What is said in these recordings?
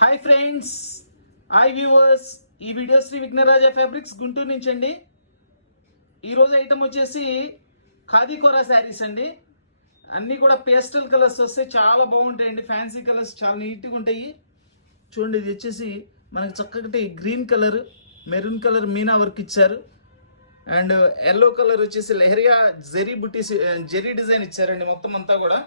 Hi friends, hi viewers. ఈ video Shri Vighnaraja fabrics Guntur నుంచి అండి. ఈరోజు ఐటమ్ వచ్చేసి ఖాదీ కోరా శారీస్ అండి. అన్నీ కూడా పేస్టల్ కలర్స్ వస్తే చాలా బాగుంటాయండి. ఫ్యాన్సీ కలర్స్ చాలా నీట్గా ఉంటాయి. చూడండి, ఇది వచ్చేసి మనకి చక్కటి green colour, maroon colour Meena work ఇచ్చారు. అండ్ ఎల్లో కలర్ వచ్చేసి లెహరియా జెరీ బుటీస్, జెరీ డిజైన్ ఇచ్చారండి. మొత్తం అంతా కూడా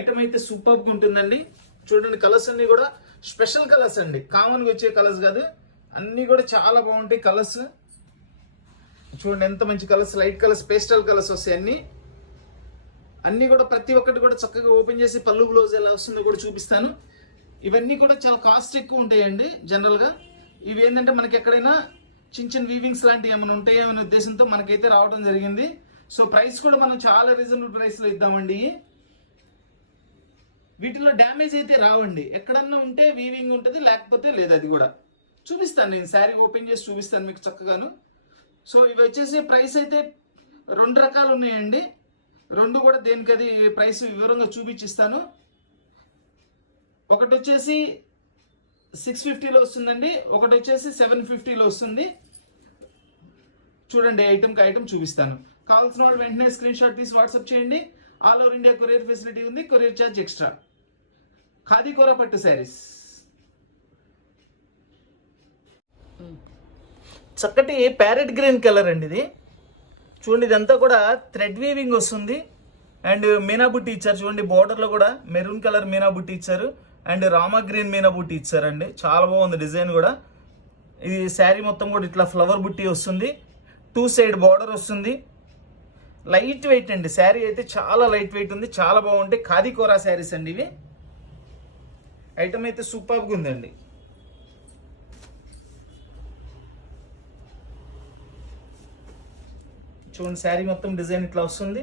ఐటమ్ అయితే సూపర్గా ఉంటుందండి. చూడండి, కలర్స్ అన్నీ కూడా స్పెషల్ కలర్స్ అండి, కామన్గా వచ్చే కలర్స్ కాదు. అన్నీ కూడా చాలా బాగుంటాయి కలర్స్. చూడండి ఎంత మంచి colours, light colours, pastel colours వస్తాయి. అన్నీ కూడా ప్రతి ఒక్కటి కూడా చక్కగా ఓపెన్ చేసి పళ్ళు బ్లౌజ్ ఎలా వస్తుందో కూడా చూపిస్తాను. ఇవన్నీ కూడా చాలా కాస్ట్ ఎక్కువ ఉంటాయండి. జనరల్గా ఇవి ఏంటంటే మనకి ఎక్కడైనా చిన్న చిన్న వీవింగ్స్ లాంటివి ఏమైనా ఉంటాయో అనే ఉద్దేశంతో మనకైతే రావడం జరిగింది. సో ప్రైస్ కూడా మనం చాలా రీజనబుల్ ప్రైస్లో ఇద్దామండి. వీటిలో డ్యామేజ్ అయితే రావండి. ఎక్కడన్నా ఉంటే వీవింగ్ ఉంటుంది, లేకపోతే లేదు. అది కూడా చూపిస్తాను, నేను శారీ ఓపెన్ చేసి చూపిస్తాను మీకు చక్కగాను. సో ఇవి వచ్చేసి ప్రైస్ అయితే రెండు రకాలు ఉన్నాయండి. రెండు కూడా దేనికది ప్రైస్ వివరంగా చూపించిస్తాను. ఒకటి వచ్చేసి 650లో వస్తుందండి, ఒకటి వచ్చేసి 750లో వస్తుంది. చూడండి, ఐటమ్కి ఐటమ్ చూపిస్తాను. కావాల్సిన వాళ్ళు వెంటనే స్క్రీన్ షాట్ తీసి వాట్సాప్ చేయండి. All over India courier facility ఉంది, కొరియర్ ఛార్జ్ ఎక్స్ట్రా. ఖాదీ కోరా పట్టు శారీస్, చక్కటి ప్యారెట్ గ్రీన్ కలర్ అండి ఇది. చూడండి, ఇదంతా కూడా థ్రెడ్ వీవింగ్ వస్తుంది. అండ్ మీనా బుట్టి ఇచ్చారు. చూడండి, బోర్డర్లో కూడా మెరూన్ కలర్ మీనా బుట్టి ఇచ్చారు. అండ్ రామా గ్రీన్ మీనా బుట్టి ఇచ్చారండి. చాలా బాగుంది డిజైన్ కూడా. ఇది శారీ మొత్తం కూడా ఇట్లా ఫ్లవర్ బుట్టి వస్తుంది. 2 సైడ్ బార్డర్ వస్తుంది. లైట్ వెయిట్ అండి, శారీ అయితే చాలా లైట్ వెయిట్ ఉంది. చాలా బాగుంటాయి ఖాదీ కోరా శారీస్ అండి ఇవి. ఐటమ్ అయితే సూపర్గా ఉందండి. చూడండి, శారీ మొత్తం డిజైన్ ఇట్లా వస్తుంది.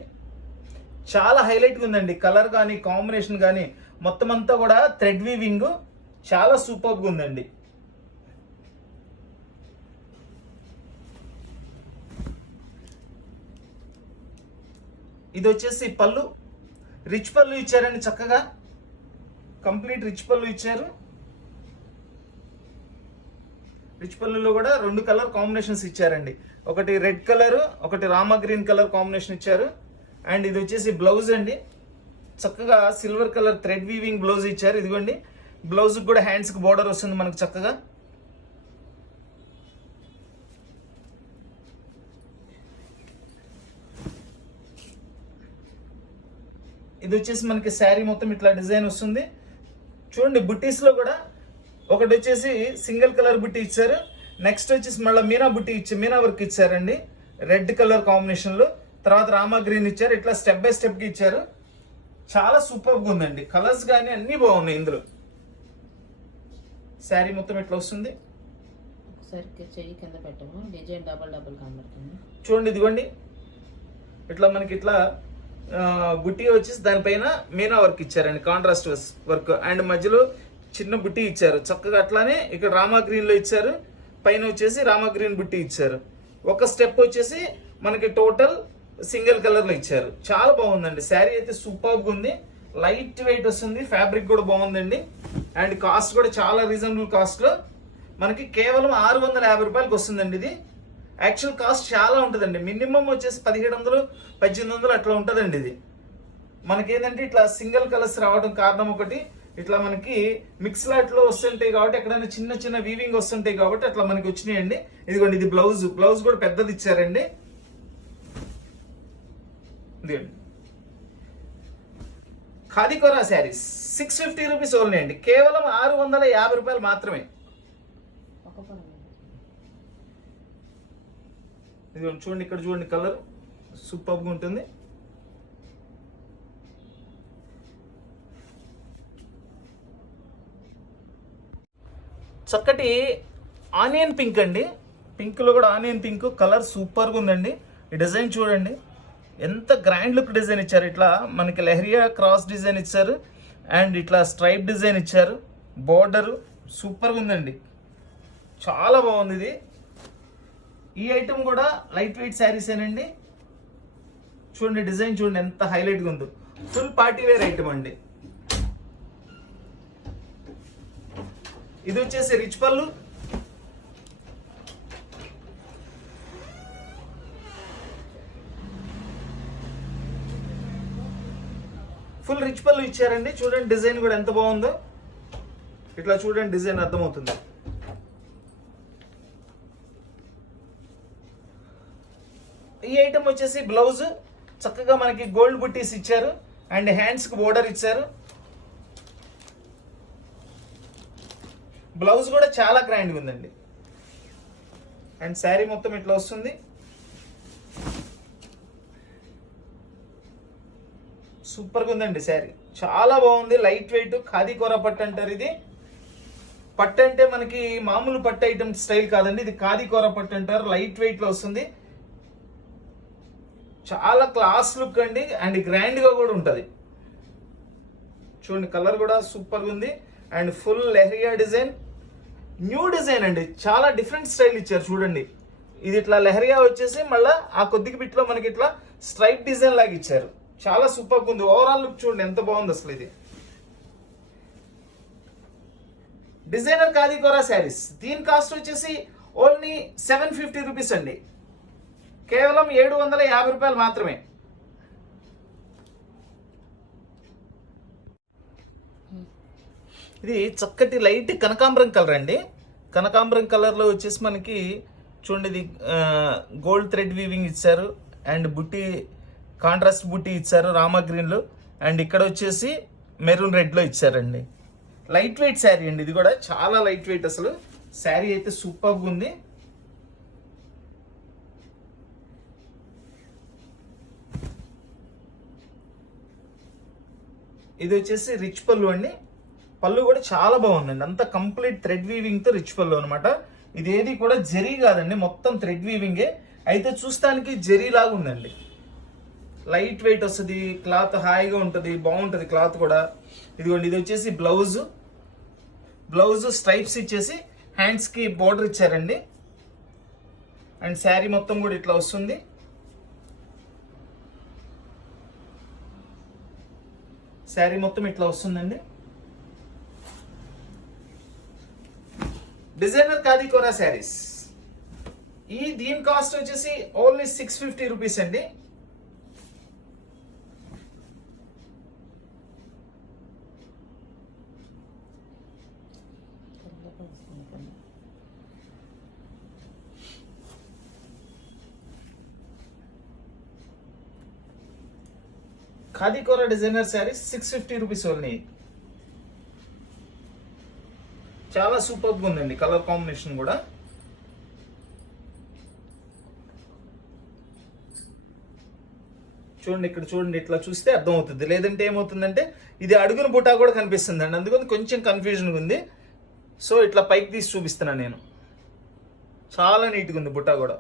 చాలా హైలైట్గా ఉందండి. కలర్ కానీ కాంబినేషన్ కానీ మొత్తం అంతా కూడా థ్రెడ్ వీవింగ్ చాలా సూపర్గా ఉందండి. ఇది వచ్చేసి పళ్ళు, రిచ్ పళ్ళు ఇచ్చారండి. చక్కగా కంప్లీట్ రిచ్ పళ్ళు ఇచ్చారు. రిచ్ పళ్ళులో కూడా 2 కలర్ కాంబినేషన్స్ ఇచ్చారండి. ఒకటి రెడ్ కలర్, ఒకటి రామా గ్రీన్ కలర్ కాంబినేషన్ ఇచ్చారు. అండ్ ఇది వచ్చేసి బ్లౌజ్ అండి. చక్కగా silver colour thread weaving blouse ఇచ్చారు. ఇదిగోండి, బ్లౌజ్ కూడా హ్యాండ్స్కి బోర్డర్ వస్తుంది మనకు చక్కగా. ఇది వచ్చేసి మనకి శారీ మొత్తం ఇట్లా డిజైన్ వస్తుంది. చూడండి, బుట్టీస్లో కూడా ఒకటి వచ్చేసి సింగిల్ కలర్ బుట్టి ఇచ్చారు. నెక్స్ట్ వచ్చేసి మళ్ళీ మీనా బుట్టి మీనా వర్క్ ఇచ్చారండి, రెడ్ కలర్ కాంబినేషన్లో. తర్వాత రామా గ్రీన్ ఇచ్చారు. ఇట్లా స్టెప్ బై స్టెప్కి ఇచ్చారు. చాలా సూపర్గా ఉందండి. కలర్స్ కానీ అన్నీ బాగున్నాయి ఇందులో. శారీ మొత్తం ఇట్లా వస్తుంది. చూడండి, ఇదిగోండి, ఇట్లా మనకి ఇట్లా బుట్టి వచ్చేసి దానిపైన మీనా వర్క్ ఇచ్చారండి, కాంట్రాస్ట్ వర్క్. అండ్ మధ్యలో చిన్న బుట్టి ఇచ్చారు చక్కగా. అట్లానే ఇక్కడ రామా గ్రీన్లో ఇచ్చారు. పైన వచ్చేసి రామా గ్రీన్ బుట్టి ఇచ్చారు. ఒక స్టెప్ వచ్చేసి మనకి టోటల్ సింగిల్ కలర్లో ఇచ్చారు. చాలా బాగుందండి. శారీ అయితే సూపర్గా ఉంది. లైట్ వెయిట్ వస్తుంది. ఫ్యాబ్రిక్ కూడా బాగుందండి. అండ్ కాస్ట్ కూడా చాలా రీజనబుల్ కాస్ట్లో మనకి కేవలం 650 రూపాయలకి వస్తుందండి ఇది. యాక్చువల్ కాస్ట్ చాలా ఉంటుందండి. మినిమం వచ్చేసి 1700, 1800 అట్లా ఉంటుందండి ఇది. మనకేంటంటే ఇట్లా సింగిల్ కలర్స్ రావడం కారణం ఒకటి, ఇట్లా మనకి మిక్స్ లాట్లో వస్తుంటాయి కాబట్టి, ఎక్కడైనా చిన్న చిన్న వీవింగ్ వస్తుంటాయి కాబట్టి అట్లా మనకి వచ్చినాయండి. ఇదిగోండి, ఇది బ్లౌజ్. బ్లౌజ్ కూడా పెద్దది ఇచ్చారండి. ఇదిగోండి, ఖాదీ కోరా శారీస్ 650 రూపీస్ ఓన్లీ అండి. కేవలం 650 రూపాయలు మాత్రమే. ఇది చూడండి, ఇక్కడ చూడండి, కలర్ సూపర్గా ఉంటుంది. చక్కటి ఆనియన్ పింక్ అండి. పింక్లో కూడా ఆనియన్ పింక్ కలర్ సూపర్గా ఉందండి. ఈ డిజైన్ చూడండి, ఎంత గ్రాండ్ లుక్ డిజైన్ ఇచ్చారు. ఇట్లా మనకి లెహరియా క్రాస్ డిజైన్ ఇచ్చారు. అండ్ ఇట్లా స్ట్రైప్ డిజైన్ ఇచ్చారు. బోర్డరు సూపర్గా ఉందండి. చాలా బాగుంది ఇది. ఈ ఐటమ్ కూడా లైట్ వెయిట్ శారీసేనండి. చూడండి, డిజైన్ చూడండి ఎంత హైలైట్గా ఉందో. ఫుల్ పార్టీ వేర్ ఐటమ్ అండి. ఇది వచ్చేసి రిచ్ పళ్ళు, ఫుల్ రిచ్ పళ్ళు ఇచ్చారండి. చూడండి డిజైన్ కూడా ఎంత బాగుందో, ఇట్లా చూడండి డిజైన్ అర్థమవుతుంది. ఈ ఐటమ్ వచ్చేసి బ్లౌజ్ చక్కగా మనకి గోల్డ్ బుట్టీస్ ఇచ్చారు అండ్ హ్యాండ్స్ కి బోర్డర్ ఇచ్చారు. బ్లౌజ్ కూడా చాలా గ్రాండ్ ఉందండి. అండ్ శారీ మొత్తం ఇట్లా వస్తుంది. సూపర్గా ఉందండి శారీ, చాలా బాగుంది. లైట్ వెయిట్ ఖాదీ కూర పట్టు అంటారు. ఇది పట్టు అంటే మనకి మామూలు పట్టు ఐటమ్ స్టైల్ కాదండి, ఇది ఖాదీ కూర పట్టు అంటారు. లైట్ వెయిట్ లో వస్తుంది, చాలా క్లాస్ లుక్ అండి అండ్ గ్రాండ్ గా కూడా ఉంటది. చూడండి కలర్ కూడా సూపర్గా ఉంది and full leheriya design, new design అండి, చాలా డిఫరెంట్ స్టైల్ ఇచ్చారు. చూడండి ఇది ఇట్లా లెహరియా వచ్చేసి మళ్ళీ ఆ కొద్దిగా బిట్లో మనకి ఇట్లా స్ట్రైప్ డిజైన్ లాగా ఇచ్చారు. చాలా సూపర్గా ఉంది. ఓవరాల్ లుక్ చూడండి ఎంత బాగుంది అసలు. ఇది డిజైనర్ ఖాదీ కోరా శారీస్, దీని కాస్ట్ వచ్చేసి ఓన్లీ 750 రూపీస్ అండి, కేవలం 750 రూపాయలు మాత్రమే. ఇది చక్కటి లైట్ కనకాంబరం కలర్ అండి. కనకాంబరం కలర్లో వచ్చేసి మనకి చూడండి ఇది గోల్డ్ థ్రెడ్ వీవింగ్ ఇచ్చారు అండ్ బుట్టి కాంట్రాస్ట్ బుట్టి ఇచ్చారు రామా గ్రీన్లో, అండ్ ఇక్కడ వచ్చేసి మెరూన్ రెడ్లో ఇచ్చారండి. లైట్ వెయిట్ శారీ అండి, ఇది కూడా చాలా లైట్ వెయిట్. అసలు శారీ అయితే సూపర్గా ఉంది. ఇది వచ్చేసి రిచ్ పళ్ళు అండి. పళ్ళు కూడా చాలా బాగుందండి, అంతా కంప్లీట్ థ్రెడ్ వీవింగ్ తో రిచ్ పళ్ళు అనమాట. ఇది ఏది కూడా జరీ కాదండి, మొత్తం థ్రెడ్ వీవింగే. అయితే చూస్తానికి జరీ లాగా ఉందండి. లైట్ వెయిట్ వస్తుంది, క్లాత్ హాయిగా ఉంటుంది, బాగుంటుంది క్లాత్ కూడా. ఇదిగోండి ఇది వచ్చేసి బ్లౌజ్ స్ట్రైప్స్ ఇచ్చేసి హ్యాండ్స్ కి బోర్డర్ ఇచ్చారండి. అండ్ శారీ మొత్తం కూడా ఇట్లా వస్తుంది. శారీ మొత్తం ఇట్లా వస్తుందండి. డిజైనర్ ఖాదీ కోరా శారీస్, దీని కాస్ట్ వచ్చేసి ఓన్లీ 650 రూపీస్ అండి. ఖాదీ కోరా డిజైనర్ శారీస్ 650 రూపీస్ ఓన్లీ. చాలా సూపర్గా ఉందండి కలర్ కాంబినేషన్ కూడా. చూడండి ఇక్కడ చూడండి, ఇట్లా చూస్తే అర్థమవుతుంది. లేదంటే ఏమవుతుందంటే ఇది అడుగున బుటా కూడా కనిపిస్తుంది అండి, అందుకని కొంచెం కన్ఫ్యూజన్గా ఉంది. సో ఇట్లా పైకి తీసి చూపిస్తున్నాను నేను. చాలా నీట్గా ఉంది బుటా కూడా.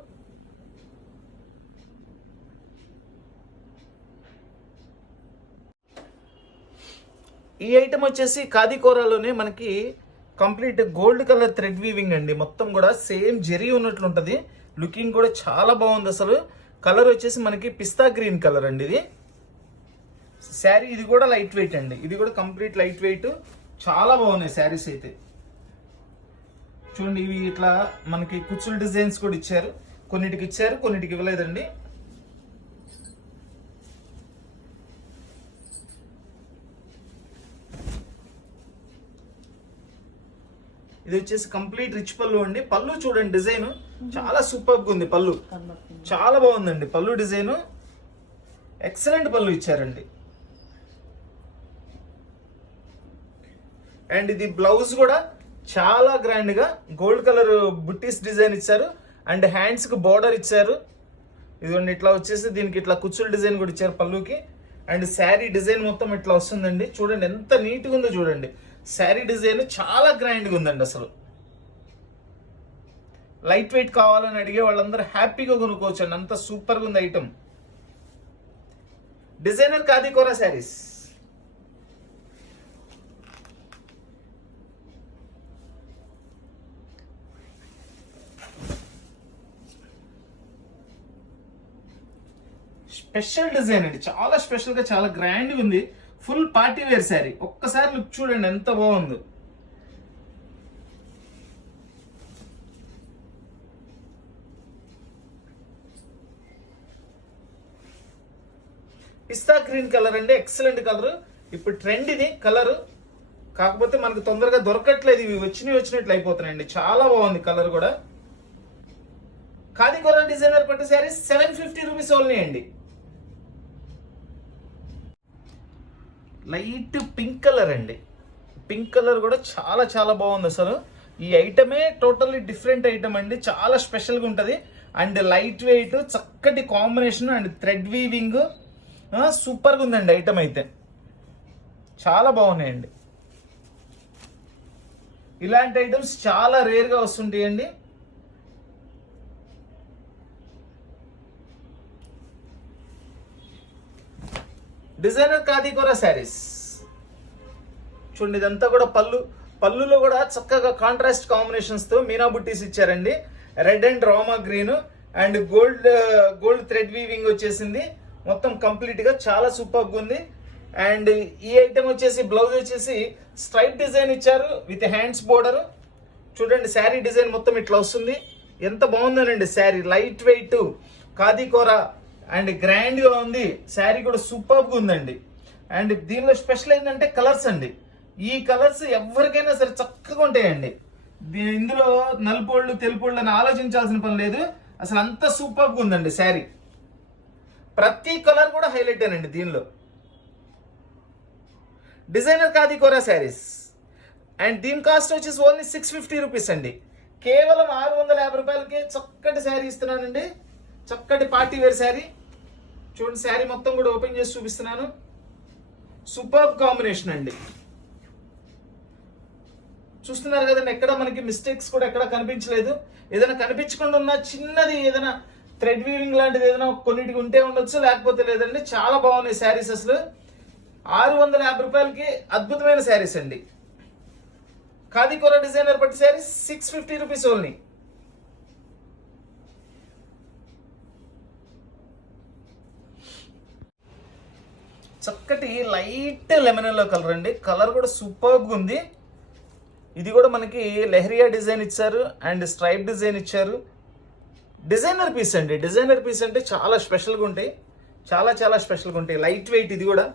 ఈ ఐటమ్ వచ్చేసి ఖాదీ కోరాలోనే మనకి complete gold colour thread weaving అండి. మొత్తం కూడా సేమ్ జెరీ ఉన్నట్లు ఉంటుంది. లుకింగ్ కూడా చాలా బాగుంది అసలు. కలర్ వచ్చేసి మనకి పిస్తా గ్రీన్ కలర్ అండి. ఇది శారీ, ఇది కూడా లైట్ వెయిట్ అండి, ఇది కూడా కంప్లీట్ లైట్ వెయిట్. చాలా బాగున్నాయి శారీస్ అయితే. చూడండి ఇవి ఇట్లా మనకి కుచ్చుల డిజైన్స్ కూడా ఇచ్చారు, కొన్నిటికి ఇచ్చారు కొన్నిటికి ఇవ్వలేదండి. ఇది వచ్చేసి కంప్లీట్ రిచ్ పళ్ళు అండి. పళ్ళు చూడండి డిజైన్ చాలా సూపర్గా ఉంది. పళ్ళు చాలా బాగుందండి, పళ్ళు డిజైన్ ఎక్సలెంట్ పళ్ళు ఇచ్చారండి. అండ్ ఇది బ్లౌజ్ కూడా చాలా గ్రాండ్ గా గోల్డ్ కలర్ బుట్టీస్ డిజైన్ ఇచ్చారు అండ్ హ్యాండ్స్ కి బోర్డర్ ఇచ్చారు. ఇదిగోండి ఇట్లా వచ్చేసి దీనికి ఇట్లా కుచ్చుల డిజైన్ కూడా ఇచ్చారు పళ్ళుకి. అండ్ శారీ డిజైన్ మొత్తం ఇట్లా వస్తుందండి. చూడండి ఎంత నీట్గా ఉందో చూడండి. శారీ డిజైన్ చాలా గ్రాండ్గా ఉందండి అసలు. లైట్ వెయిట్ కావాలని అడిగే వాళ్ళందరూ హ్యాపీగా కొనుక్కోవచ్చు అండి, అంత సూపర్గా ఉంది item. Designer khadi kora saris. Special design అండి, చాలా స్పెషల్ గా చాలా గ్రాండ్ గా ఉంది. Full party wear sari. ఒక్కసారి లుక్ చూడండి ఎంత బాగుందో. పిస్తా గ్రీన్ కలర్ అండి, ఎక్సలెంట్ కలర్. ఇప్పుడు ట్రెండ్ ఇది కలర్, కాకపోతే మనకు తొందరగా దొరకట్లేదు. ఇవి వచ్చినట్లు అయిపోతున్నాయండి. చాలా బాగుంది కలర్ కూడా. ఖాదీ కొరా డిజైనర్ పట్టు శారీస్ 750 రూపీస్ ఓన్లీ అండి. లైట్ పింక్ కలర్ అండి. పింక్ కలర్ కూడా చాలా చాలా బాగుంది అసలు. ఈ ఐటమే టోటల్లీ డిఫరెంట్ ఐటమ్ అండి, చాలా స్పెషల్గా ఉంటుంది. అండ్ లైట్ వెయిట్, చక్కటి కాంబినేషన్ అండ్ థ్రెడ్ వీవింగ్, సూపర్గా ఉందండి ఐటమ్ అయితే. చాలా బాగున్నాయండి. ఇలాంటి ఐటమ్స్ చాలా రేర్గా వస్తుంటాయండి. డిజైనర్ ఖాదీ కొరా శారీస్ చూడండి. ఇదంతా కూడా పళ్ళులో కూడా చక్కగా కాంట్రాస్ట్ కాంబినేషన్స్తో మీనా బుట్టీస్ ఇచ్చారండి. Red and Rama green and gold thread weaving వచ్చేసింది. మొత్తం కంప్లీట్గా చాలా సూపర్గా ఉంది. అండ్ ఈ ఐటమ్ వచ్చేసి బ్లౌజ్ వచ్చేసి స్ట్రైప్ డిజైన్ ఇచ్చారు విత్ హ్యాండ్స్ బోర్డర్. చూడండి శారీ డిజైన్ మొత్తం ఇట్లా వస్తుంది. ఎంత బాగుందనండి sari. Light weight khadi kora and గ్రాండ్గా ఉంది. శారీ కూడా సూపర్గా ఉందండి. అండ్ దీనిలో స్పెషల్ ఏంటంటే కలర్స్ అండి. ఈ కలర్స్ ఎవరికైనా సరే చక్కగా ఉంటాయండి. ఇందులో నలుపోళ్ళు తెలుపోళ్ళు అని ఆలోచించాల్సిన పని లేదు. అసలు అంత సూపర్గా ఉందండి శారీ. ప్రతి కలర్ కూడా హైలైట్ అనండి దీనిలో. డిజైనర్ ఖాదీ కొరా శారీస్ అండ్ దీని కాస్ట్ వచ్చేసి ఓన్లీ 650 రూపీస్ అండి. కేవలం 650 రూపాయలకి చక్కటి శారీ ఇస్తున్నానండి. చక్కటి పార్టీ వేర్ శారీ. చూడండి శారీ మొత్తం కూడా ఓపెన్ చేసి చూపిస్తున్నాను. సూపర్ కాంబినేషన్ అండి. చూస్తున్నారు కదండి, ఎక్కడ మనకి మిస్టేక్స్ కూడా ఎక్కడ కనిపించలేదు. ఏదైనా కనిపించకుండా ఉన్న చిన్నది ఏదైనా థ్రెడ్ వీవింగ్ లాంటిది ఏదైనా కొన్నిటికి ఉంటే ఉండొచ్చు, లేకపోతే లేదండి. చాలా బాగున్నాయి శారీస్ అసలు. 650 రూపాయలకి అద్భుతమైన శారీస్ అండి. ఖాదీ కొరా డిజైనర్ పట్టు శారీస్ 650 రూపీస్ ఓన్లీ. చక్కటి లైట్ లెమన్ ఎల్లో కలర్ అండి. కలర్ కూడా సూపర్గా ఉంది. ఇది కూడా మనకి లెహరియా డిజైన్ ఇచ్చారు అండ్ స్ట్రైప్ డిజైన్ ఇచ్చారు. డిజైనర్ పీస్ అండి. డిజైనర్ పీస్ అంటే చాలా స్పెషల్గా ఉంటాయి. చాలా చాలా స్పెషల్గా ఉంటాయి. లైట్ వెయిట్, ఇది కూడా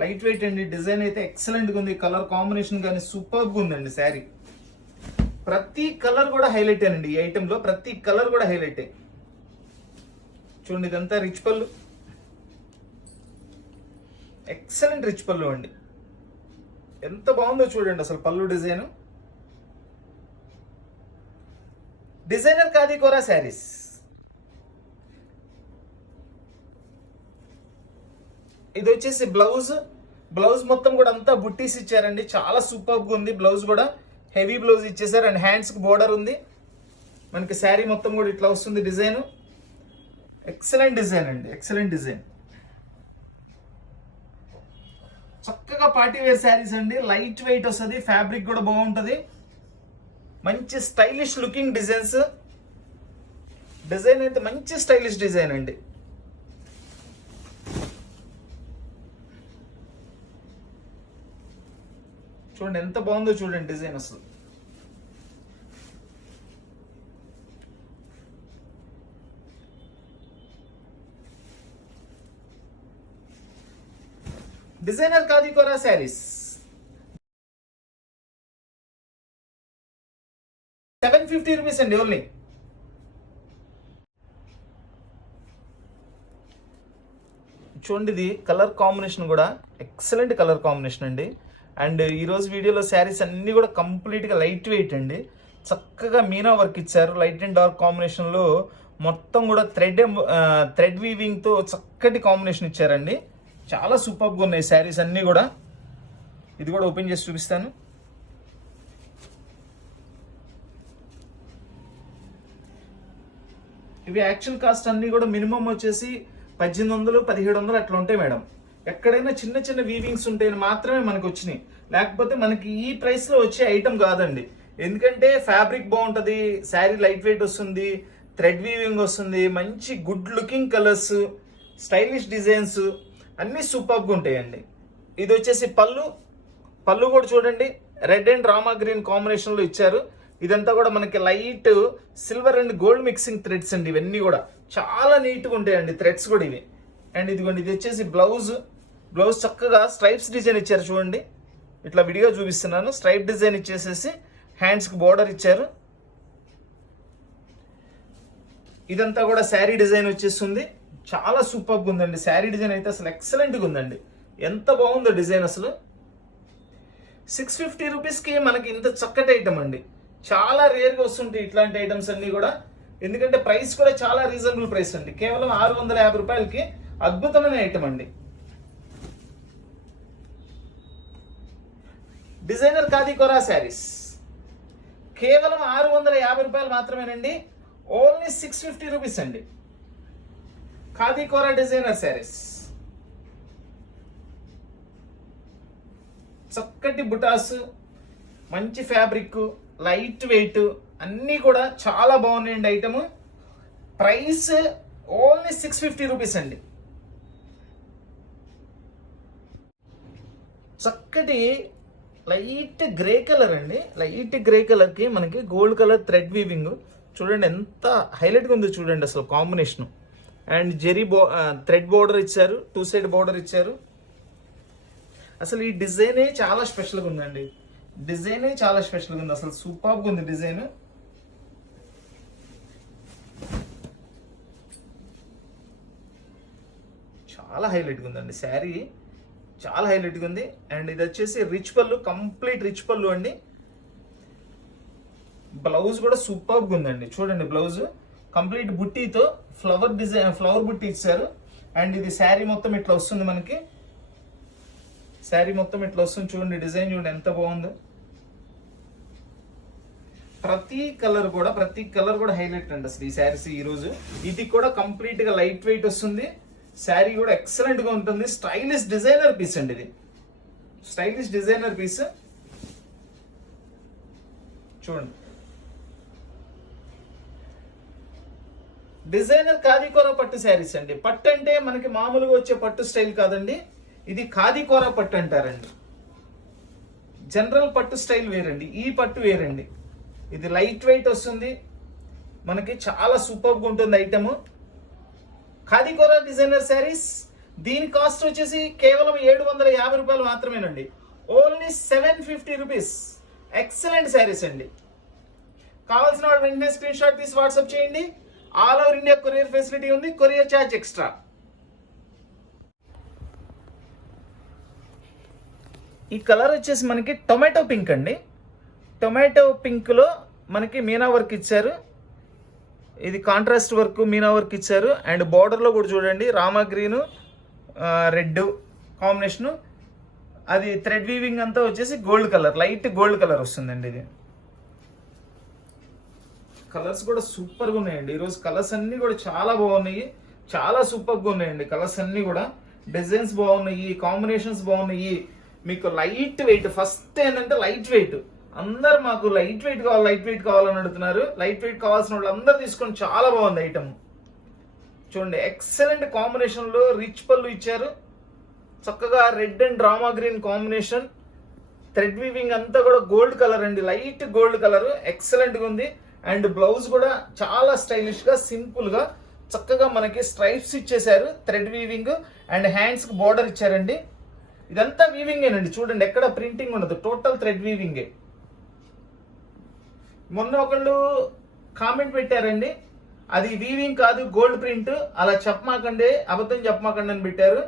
లైట్ వెయిట్ అండి. డిజైన్ అయితే ఎక్సలెంట్గా ఉంది. కలర్ కాంబినేషన్ కానీ సూపర్గా ఉందండి శారీ. ప్రతి కలర్ కూడా హైలైట్ అండి. ఈ ఐటెంలో ప్రతి కలర్ కూడా హైలైట్. చూడండి ఇదంతా రిచ్ పళ్ళు, ఎక్సలెంట్ రిచ్ పళ్ళు అండి. ఎంత బాగుందో చూడండి అసలు పళ్ళు డిజైన్. డిజైనర్ ఖాదీ కొరా శారీస్. ఇది వచ్చేసి బ్లౌజ్ మొత్తం కూడా అంతా బుట్టీస్ ఇచ్చారండి. చాలా సూపర్గా ఉంది. బ్లౌజ్ కూడా హెవీ బ్లౌజ్ ఇచ్చేసారు అండ్ హ్యాండ్స్కి బోర్డర్ ఉంది. మనకి శారీ మొత్తం కూడా ఇట్లా వస్తుంది డిజైన్. ఎక్సలెంట్ డిజైన్ అండి, ఎక్సలెంట్ డిజైన్. చక్కగా పార్టీ వేర్ శారీస్ అండి. లైట్ వెయిట్ వస్తుంది, ఫ్యాబ్రిక్ కూడా బాగుంటుంది. మంచి స్టైలిష్ లుకింగ్ డిజైన్స్. డిజైన్ అయితే మంచి స్టైలిష్ డిజైన్ అండి. చూడండి ఎంత బాగుందో చూడండి డిజైన్ అసలు. డిజైనర్ ఖాదీ కొరా శారీస్ 750 రూపీస్ అండి ఓన్లీ. చూడండి ఇది కలర్ కాంబినేషన్ కూడా ఎక్సలెంట్ కలర్ కాంబినేషన్ అండి. అండ్ ఈరోజు వీడియోలో శారీస్ అన్నీ కూడా కంప్లీట్గా లైట్ వెయిట్ అండి. చక్కగా మీనా వర్క్ ఇచ్చారు. లైట్ అండ్ డార్క్ కాంబినేషన్లో మొత్తం కూడా థ్రెడ్ వీవింగ్తో చక్కటి కాంబినేషన్ ఇచ్చారండి. చాలా సూపర్గా ఉన్నాయి శారీస్ అన్నీ కూడా. ఇది కూడా ఓపెన్ చేసి చూపిస్తాను. ఇవి యాక్చువల్ కాస్ట్ అన్నీ కూడా మినిమం వచ్చేసి 1800, 1700 అట్లా ఉంటాయి మేడం. ఎక్కడైనా చిన్న చిన్న వీవింగ్స్ ఉంటాయని మాత్రమే మనకు వచ్చినాయి, లేకపోతే మనకి ఈ ప్రైస్లో వచ్చే ఐటమ్ కాదండి. ఎందుకంటే ఫ్యాబ్రిక్ బాగుంటుంది, శారీ లైట్ వెయిట్ వస్తుంది, థ్రెడ్ వీవింగ్ వస్తుంది, మంచి good looking colours, stylish designs అన్నీ సూపర్గా ఉంటాయండి. ఇది వచ్చేసి పళ్ళు కూడా చూడండి రెడ్ అండ్ రామా గ్రీన్ కాంబినేషన్లో ఇచ్చారు. ఇదంతా కూడా మనకి light silver and gold mixing threads అండి. ఇవన్నీ కూడా చాలా నీట్గా ఉంటాయండి థ్రెడ్స్ కూడా. ఇవి అండ్ ఇదిగోండి ఇది వచ్చేసి బ్లౌజ్ చక్కగా స్ట్రైప్స్ డిజైన్ ఇచ్చారు చూడండి. ఇట్లా విడిగా చూపిస్తున్నాను. స్ట్రైప్ డిజైన్ ఇచ్చేసేసి హ్యాండ్స్కి బోర్డర్ ఇచ్చారు. ఇదంతా కూడా శారీ డిజైన్ వచ్చేస్తుంది. చాలా సూపర్గా ఉందండి. శారీ డిజైన్ అయితే అసలు ఎక్సలెంట్గా ఉందండి. ఎంత బాగుందో డిజైన్ అసలు. 650 రూపీస్కి మనకి ఇంత చక్కటి ఐటమ్ అండి. చాలా రేర్గా వస్తుంటాయి ఇట్లాంటి ఐటమ్స్ అన్నీ కూడా. ఎందుకంటే ప్రైస్ కూడా చాలా రీజనబుల్ ప్రైస్ అండి. కేవలం 650 రూపాయలకి అద్భుతమైన ఐటమ్ అండి. డిజైనర్ ఖాదీ కోరా శారీస్ కేవలం 650 రూపాయలు మాత్రమేనండి. ఓన్లీ 650 రూపీస్ అండి. ఖాదీ కోరా డిజైనర్ శారీస్, చక్కటి బుటాస్, మంచి ఫ్యాబ్రిక్, లైట్ వెయిట్ అన్నీ కూడా చాలా బాగున్నాయండి ఐటమ్. ప్రైస్ ఓన్లీ 650 రూపీస్ అండి. చక్కటి లైట్ గ్రే కలర్ అండి. లైట్ గ్రే కలర్కి మనకి గోల్డ్ కలర్ థ్రెడ్ వీవింగ్ చూడండి ఎంత హైలైట్గా ఉందో చూడండి అసలు combination. And zari thread border ఇచ్చారు, 2 సైడ్ బోర్డర్ ఇచ్చారు. అసలు ఈ డిజైనే చాలా స్పెషల్గా ఉందండి. డిజైనే చాలా స్పెషల్గా ఉంది. అసలు సూపర్గా ఉంది డిజైన్. చాలా హైలైట్గా ఉందండి శారీ, చాలా హైలైట్గా ఉంది. అండ్ ఇది వచ్చేసి రిచ్ పళ్ళు, కంప్లీట్ రిచ్ పళ్ళు అండి. బ్లౌజ్ కూడా సూపర్గా ఉందండి. చూడండి బ్లౌజ్ కంప్లీట్ బుట్టీతో ఫ్లవర్ డిజైన్, ఫ్లవర్ బుట్టి ఇచ్చారు. అండ్ ఇది శారీ మొత్తం ఇట్లా వస్తుంది మనకి. శారీ మొత్తం ఇట్లా వస్తుంది చూడండి. డిజైన్ చూడండి ఎంత బాగుందో. ప్రతి కలర్ కూడా హైలైట్ అండి అసలు ఈ శారీస్ ఈరోజు. ఇది కూడా కంప్లీట్ గా లైట్ వెయిట్ వస్తుంది. శారీ కూడా ఎక్సలెంట్ గా ఉంటుంది. స్టైలిష్ డిజైనర్ పీస్ అండి ఇది. స్టైలిష్ డిజైనర్ పీస్ చూడండి. డిజైనర్ ఖాదీ కోరా పట్టు శారీస్ అండి. పట్టు అంటే మనకి మామూలుగా వచ్చే పట్టు స్టైల్ కాదండి. ఇది ఖాదీ కోరా పట్టు అంటారండి. జనరల్ పట్టు స్టైల్ వేరండి, ఈ పట్టు వేరండి. ఇది లైట్ వెయిట్ వస్తుంది మనకి. చాలా సూపర్గా ఉంటుంది ఐటమ్. ఖాదీ కోరా డిజైనర్ శారీస్. దీని కాస్ట్ వచ్చేసి కేవలం 750 రూపాయలు మాత్రమేనండి. Only 750 rupees. ఎక్సలెంట్ శారీస్ అండి. కావాల్సిన వాళ్ళు వెంటనే స్క్రీన్ షాట్ తీసి వాట్సాప్ చేయండి. All over India courier facility ఉంది. Courier charge extra. ఈ కలర్ వచ్చేసి మనకి టొమాటో పింక్ అండి. టొమాటో పింక్లో మనకి మీనా వర్క్ ఇచ్చారు. ఇది కాంట్రాస్ట్ వర్క్, మీనా వర్క్ ఇచ్చారు. అండ్ బార్డర్లో కూడా చూడండి రామా గ్రీను, రెడ్ కాంబినేషను. అది థ్రెడ్ వీవింగ్ అంతా వచ్చేసి gold colour, light gold colour వస్తుందండి. ఇది కలర్స్ కూడా సూపర్గా ఉన్నాయండి. ఈరోజు కలర్స్ అన్నీ కూడా చాలా బాగున్నాయి. చాలా సూపర్గా ఉన్నాయండి కలర్స్ అన్నీ కూడా. డిజైన్స్ బాగున్నాయి, కాంబినేషన్స్ బాగున్నాయి. మీకు లైట్ వెయిట్, ఫస్ట్ ఏంటంటే లైట్ వెయిట్. అందరు మాకు లైట్ వెయిట్ కావాలని అడుగుతున్నారు. లైట్ వెయిట్ కావాల్సిన వాళ్ళు అందరు తీసుకొని చాలా బాగుంది ఐటమ్. చూడండి ఎక్సలెంట్ కాంబినేషన్లో రిచ్ పళ్ళు ఇచ్చారు. చక్కగా red and Rama green combination. Thread weaving అంతా కూడా గోల్డ్ కలర్ అండి, లైట్ గోల్డ్ కలర్. ఎక్సలెంట్గా ఉంది. అండ్ బ్లౌజ్ కూడా చాలా స్టైలిష్గా, సింపుల్గా చక్కగా మనకి స్ట్రైప్స్ ఇచ్చేసారు, థ్రెడ్ వీవింగ్. అండ్ హ్యాండ్స్కి బోర్డర్ ఇచ్చారండి. ఇదంతా వీవింగేనండి. చూడండి ఎక్కడ ప్రింటింగ్ ఉండదు, టోటల్ థ్రెడ్ వీవింగే. మొన్న ఒకళ్ళు కామెంట్ పెట్టారండి, అది వీవింగ్ కాదు గోల్డ్ ప్రింట్, అలా చెప్పమాకండి, అబద్ధం చెప్పమాకండి అని పెట్టారు.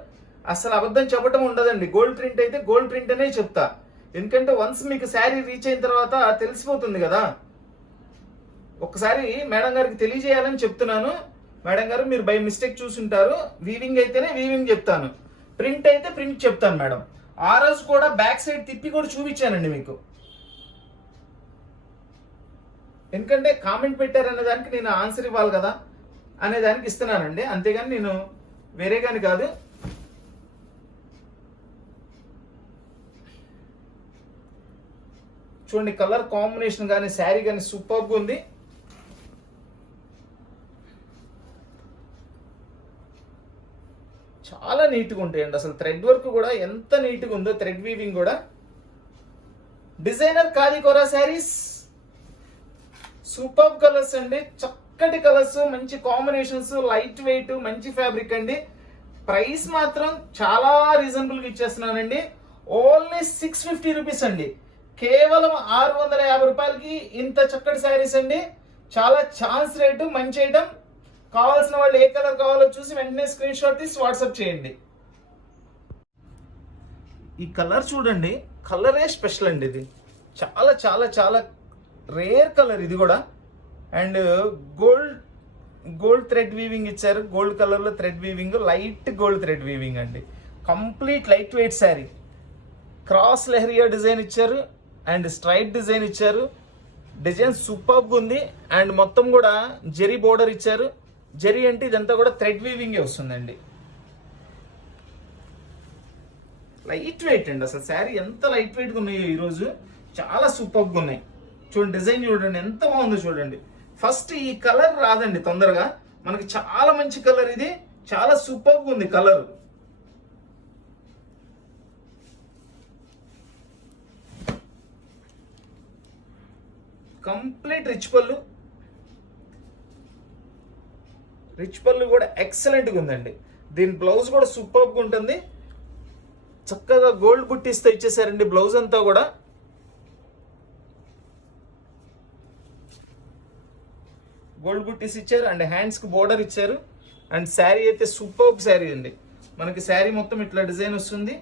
అసలు అబద్ధం చెప్పడం ఉండదండి. గోల్డ్ ప్రింట్ అయితే గోల్డ్ ప్రింట్ అనే చెప్తా. ఎందుకంటే వన్స్ మీకు శారీ రీచ్ అయిన తర్వాత తెలిసిపోతుంది కదా. ఒకసారి మేడం గారికి తెలియజేయాలని చెప్తున్నాను. మేడం గారు మీరు బై మిస్టేక్ చూసుంటారు. వీవింగ్ అయితేనే వీవింగ్ చెప్తాను, ప్రింట్ అయితే ప్రింట్ చెప్తాను మేడం. ఆ రోజు కూడా బ్యాక్ సైడ్ తిప్పి కూడా చూపించానండి మీకు. ఎందుకంటే కామెంట్ పెట్టారనే దానికి నేను ఆన్సర్ ఇవ్వాలి కదా అనే దానికి ఇస్తున్నానండి. అంతేగాని నేను వేరే కానీ కాదు. చూడండి కలర్ కాంబినేషన్ కానీ శారీ కానీ సూపర్గా ఉంది. చాలా నీట్గా ఉంటాయండి. అసలు థ్రెడ్ వర్క్ కూడా ఎంత నీట్గా ఉందో, థ్రెడ్ వీవింగ్ కూడా. Designer khadi kora saris, super colours అండి, చక్కటి కలర్స్, మంచి కాంబినేషన్స్, లైట్ వెయిట్, మంచి ఫ్యాబ్రిక్ అండి. ప్రైస్ మాత్రం చాలా రీజనబుల్ గా ఇచ్చేస్తున్నానండి. ఓన్లీ 650 రూపీస్ అండి. కేవలం 650 రూపాయలకి ఇంత చక్కటి శారీస్ అండి. చాలా ఛాన్స్ రేటు, మంచి ఐటమ్. కావాల్సిన వాళ్ళు ఏ కలర్ కావాలో చూసి వెంటనే స్క్రీన్ షాట్ తీసి వాట్సాప్ చేయండి. ఈ కలర్ చూడండి, కలరే స్పెషల్ అండి. ఇది చాలా చాలా చాలా రేర్ కలర్ ఇది కూడా. అండ్ గోల్డ్ థ్రెడ్ వీవింగ్ ఇచ్చారు. గోల్డ్ కలర్లో thread weaving, light gold thread weaving అండి. Complete light weight sari. Cross leheriya design ఇచ్చారు అండ్ స్ట్రైట్ డిజైన్ ఇచ్చారు. డిజైన్ సూపర్గా ఉంది. అండ్ మొత్తం కూడా జెరీ బోర్డర్ ఇచ్చారు. జెరీ అంటే ఇదంతా కూడా థ్రెడ్ వీవింగే వస్తుందండి. లైట్ వెయిట్ అండి. అసలు శారీ ఎంత లైట్ వెయిట్గా ఉన్నాయో ఈరోజు, చాలా సూపర్గా ఉన్నాయి. చూడండి, డిజైన్ చూడండి ఎంత బాగుందో చూడండి. ఫస్ట్ ఈ కలర్ రాదండి తొందరగా, మనకి చాలా మంచి కలర్ ఇది. చాలా సూపర్గా ఉంది కలర్. కంప్లీట్ రిచ్ పళ్ళు కూడా ఎక్సలెంట్గా ఉందండి. దీని బ్లౌజ్ కూడా సూపర్గా ఉంటుంది. చక్కగా గోల్డ్ బుట్టిస్తే ఇచ్చేసారండి బ్లౌజ్ అంతా కూడా. గోల్డ్ బుట్టీస్ ఇచ్చారు అండ్ హ్యాండ్స్కి బోర్డర్ ఇచ్చారు. అండ్ శారీ అయితే సూపర్ శారీ అండి. మనకి శారీ మొత్తం ఇట్లా డిజైన్ వస్తుంది.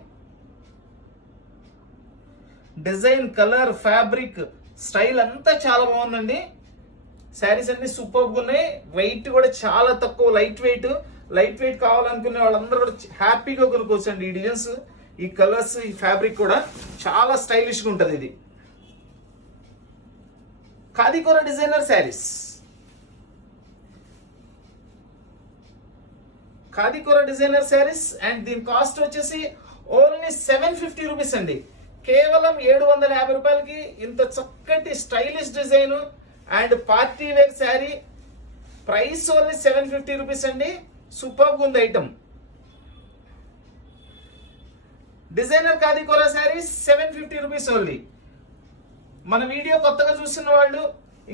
డిజైన్, కలర్, ఫ్యాబ్రిక్, స్టైల్ అంతా చాలా బాగుందండి. శారీస్ అన్ని సూపర్గా ఉన్నాయి. వెయిట్ కూడా చాలా తక్కువ, లైట్ వెయిట్ కావాలనుకునే వాళ్ళందరూ కూడా హ్యాపీగా కొనుక్కోవచ్చు అండి. ఈ డిజైన్స్, ఈ కలర్స్, ఈ ఫ్యాబ్రిక్ కూడా చాలా స్టైలిష్గా ఉంటుంది. ఇది ఖాదీకోరా designer saris. ఖాదీకోరా designer saris and దీని కాస్ట్ వచ్చేసి ఓన్లీ 750 రూపీస్ అండి. కేవలం 750 రూపాయలకి ఇంత చక్కటి stylish design and party wear sari. Price only 750 rupees అండి. సూపర్గా ఉంది item. Designer ఖాదీకోరా saris 750 rupees only. మన వీడియో కొత్తగా చూస్తున్న వాళ్ళు,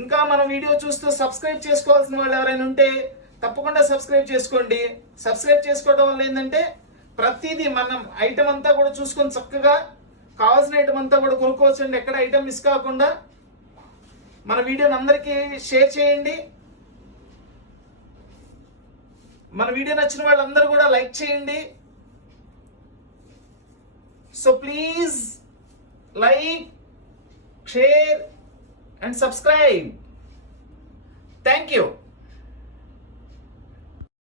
ఇంకా మన వీడియో చూస్తూ సబ్స్క్రైబ్ చేసుకోవాల్సిన వాళ్ళు ఎవరైనా ఉంటే తప్పకుండా సబ్స్క్రైబ్ చేసుకోండి. సబ్స్క్రైబ్ చేసుకోవడం వల్ల ఏంటంటే ప్రతిదీ మనం ఐటమ్ అంతా కూడా చూసుకొని చక్కగా కావాల్సిన ఐటమ్ అంతా కూడా కొనుక్కోవచ్చు అండి. ఎక్కడ ఐటమ్ మిస్ కాకుండా మన వీడియోని అందరికీ షేర్ చేయండి. మన వీడియో నచ్చిన వాళ్ళందరూ కూడా లైక్ చేయండి. So please like, share and subscribe. Thank you.